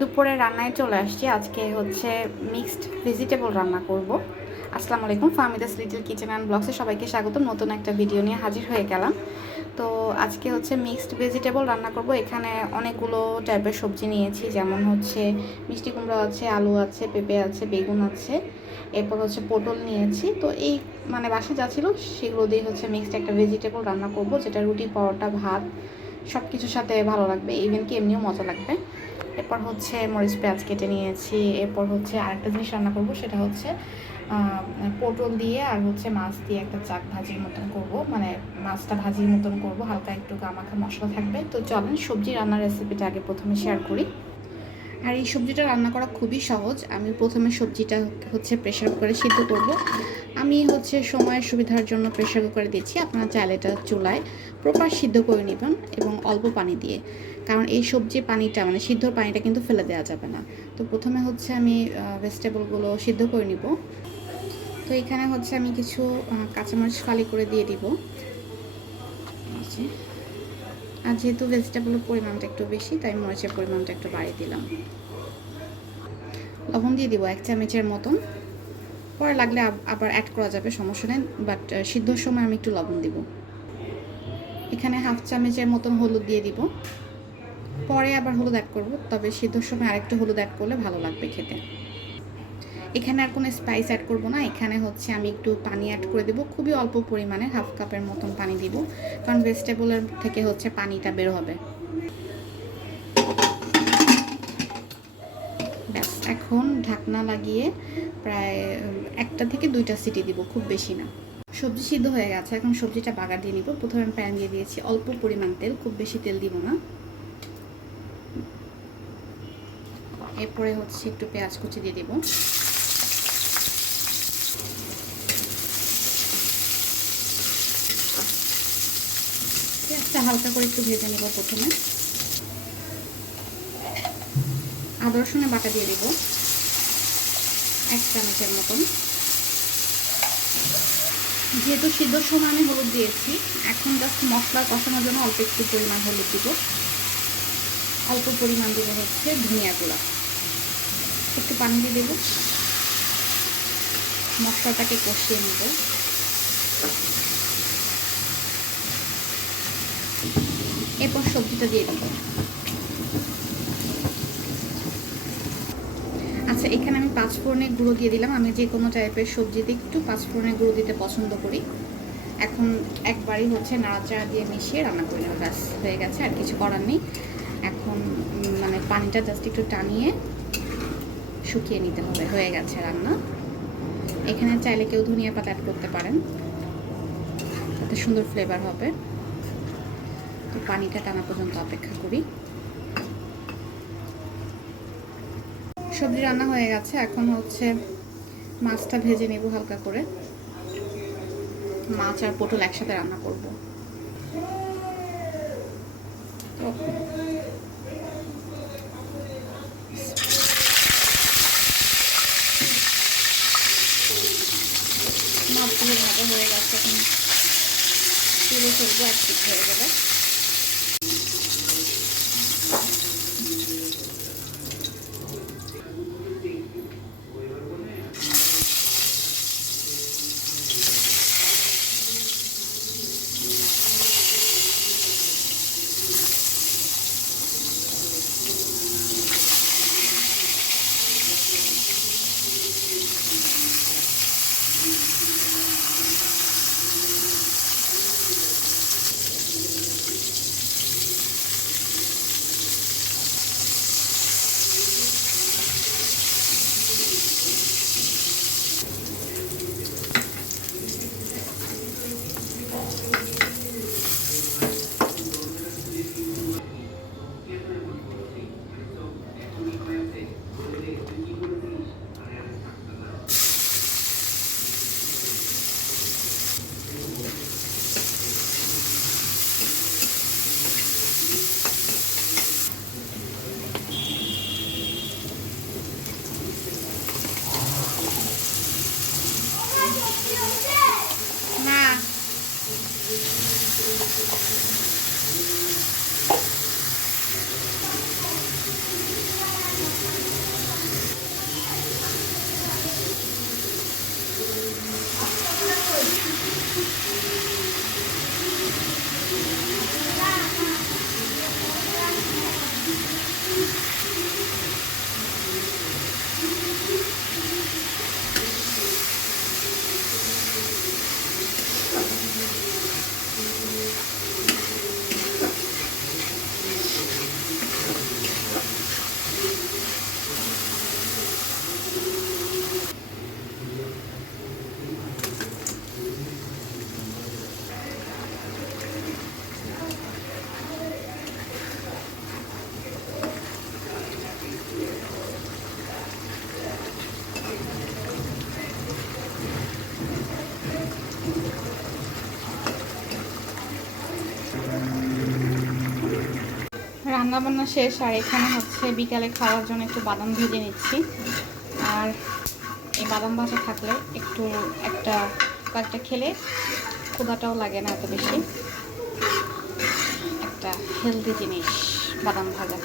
দুপুরে রান্নায় চলে আসছি। আজকে হচ্ছে মিক্সড ভেজিটেবল রান্না করব। আসসালামু আলাইকুম, ফাহমিদাস লিটল কিচেন অ্যান্ড ব্লগসে সবাইকে স্বাগত। নতুন একটা ভিডিও নিয়ে হাজির হয়ে গেলাম। তো আজকে হচ্ছে মিক্সড ভেজিটেবল রান্না করব। এখানে অনেকগুলো টাইপের সবজি নিয়েছি, যেমন হচ্ছে মিষ্টি কুমড়া আছে, আলু আছে, পেঁপে আছে, বেগুন আছে, এরপর হচ্ছে পটল নিয়েছি। তো এই বাসা যা ছিল সেগুলো দিয়ে হচ্ছে মিক্সড একটা ভেজিটেবল রান্না করব, যেটা রুটি, পরোটা, ভাত সব কিছুর সাথে ভালো লাগবে, ইভেন কি এমনিও মজা লাগবে। এরপর হচ্ছে মরিচ পেঁয়াজ কেটে নিয়েছি। এরপর হচ্ছে আরেকটা জিনিস রান্না করব, সেটা হচ্ছে পটল দিয়ে আর হচ্ছে মাছ দিয়ে একটা চাক ভাজির মতন করব, মাছটা ভাজির মতন করব, হালকা একটু গামাখা মশলা থাকবে। তো চলেন সবজি রান্নার রেসিপিটা আগে প্রথমে শেয়ার করি। আর এই সবজিটা রান্না করা খুবই সহজ। আমি প্রথমে সবজিটা হচ্ছে প্রেশার কুকারে সিদ্ধ করব। আমি হচ্ছে সময়ের সুবিধার জন্য প্রেশার কুকারে দিচ্ছি, আপনারা চাইলে এটা চুলায় প্রপার সিদ্ধ করে নেবেন এবং অল্প পানি দিয়ে, কারণ এই সবজির পানিটা সিদ্ধর পানিটা কিন্তু ফেলে দেওয়া যাবে না। তো প্রথমে হচ্ছে আমি ভেজিটেবলগুলো সিদ্ধ করে নিব। তো এখানে হচ্ছে আমি কিছু কাঁচামরিচ ফালি করে দিয়ে দিব। আর যেহেতু ভেজিটেবলের পরিমাণটা একটু বেশি, তাই মরিচের পরিমাণটা একটু বাড়িয়ে দিলাম। লবণ দিয়ে দিব 1 চামচের মতন, পরে লাগলে আবার অ্যাড করা যাবে, সমস্যা নেই, বাট সিদ্ধর সময় আমি একটু লবণ দিব। এখানে 1/2 চামচের মতন হলুদ দিয়ে দিব, পরে আবার হলুদ অ্যাড করব, তবে সিদ্ধর সময় আরেকটু হলুদ অ্যাড করলে ভালো লাগবে খেতে। এখানে আর কোনো স্পাইস অ্যাড করব না। এখানে হচ্ছে আমি একটু পানি অ্যাড করে দেবো, খুবই অল্প পরিমাণে, 1/2 কাপের মতন পানি দিব, কারণ ভেজিটেবলের থেকে হচ্ছে পানিটা বের হবে। ব্যাস, এখন ঢাকনা লাগিয়ে প্রায় 1টা থেকে 2টা সিটি দিব, খুব বেশি না। সবজি সিদ্ধ হয়ে গেছে, এখন সবজিটা বাগার দিয়ে নিব। প্রথমে আমি প্যান দিয়ে দিয়েছি অল্প পরিমাণ তেল, খুব বেশি তেল দিব না। এরপরে হচ্ছে একটু পেঁয়াজ কুচি দিয়ে দিব। পেঁয়াজটা হালকা করে একটু ভেজে নেব। প্রথমে আদা রসুনের বাটা দিয়ে দিব 1 চামচের মতন। যেহেতু সিদ্ধর সময় আমি হলুদ দিয়েছি, এখন জাস্ট মশলা কষানোর জন্য অল্প একটু পরিমাণ হলুদ দিব। অল্প পরিমাণ দিব হচ্ছে ধনিয়া গুঁড়া, একটু পানি দিয়ে দেব, মশলাটাকে কষিয়ে নেব। এরপর সবজিটা দিয়ে দেব। আচ্ছা, এখানে আমি 5 ফোড়নের গুঁড়ো দিয়ে দিলাম। আমি যে কোনো টাইপের সবজিতে একটু 5 ফোড়নের গুঁড়ো দিতে পছন্দ করি। এখন একবারই হচ্ছে নাড়াচাড়া দিয়ে মিশিয়ে রান্না করে নেব। ব্যাস, হয়ে গেছে, আর কিছু করার নেই। এখন পানিটা জাস্ট একটু টানিয়ে শুকিয়ে নিতে হবে, হয়ে গেছে রান্না। এখানে চাইলে কেউ ধনিয়া পাতা অ্যাড করতে পারেন, তাতে সুন্দর ফ্লেভার হবে। তো পানিটা টানা পর্যন্ত অপেক্ষা করি। সবজি রান্না হয়ে গেছে, এখন হচ্ছে মাছটা ভেজে নেব হালকা করে। মাছ আর পটল একসাথে রান্না করব। মাছগুলো ভাজা হয়ে গেছে, এখন তুলে ফেলবো এক পিঠ হয়ে গেলে। না, রান্নাবান্না শেষ, আর এখানে হচ্ছে বিকালে খাওয়ার জন্য একটু বাদাম ভেজে নিচ্ছি। আর এই বাদাম ভাজা থাকলে একটু কয়েকটা খেলে ক্ষুধাটাও লাগে না এত বেশি। একটা হেলদি জিনিস বাদাম ভাজা।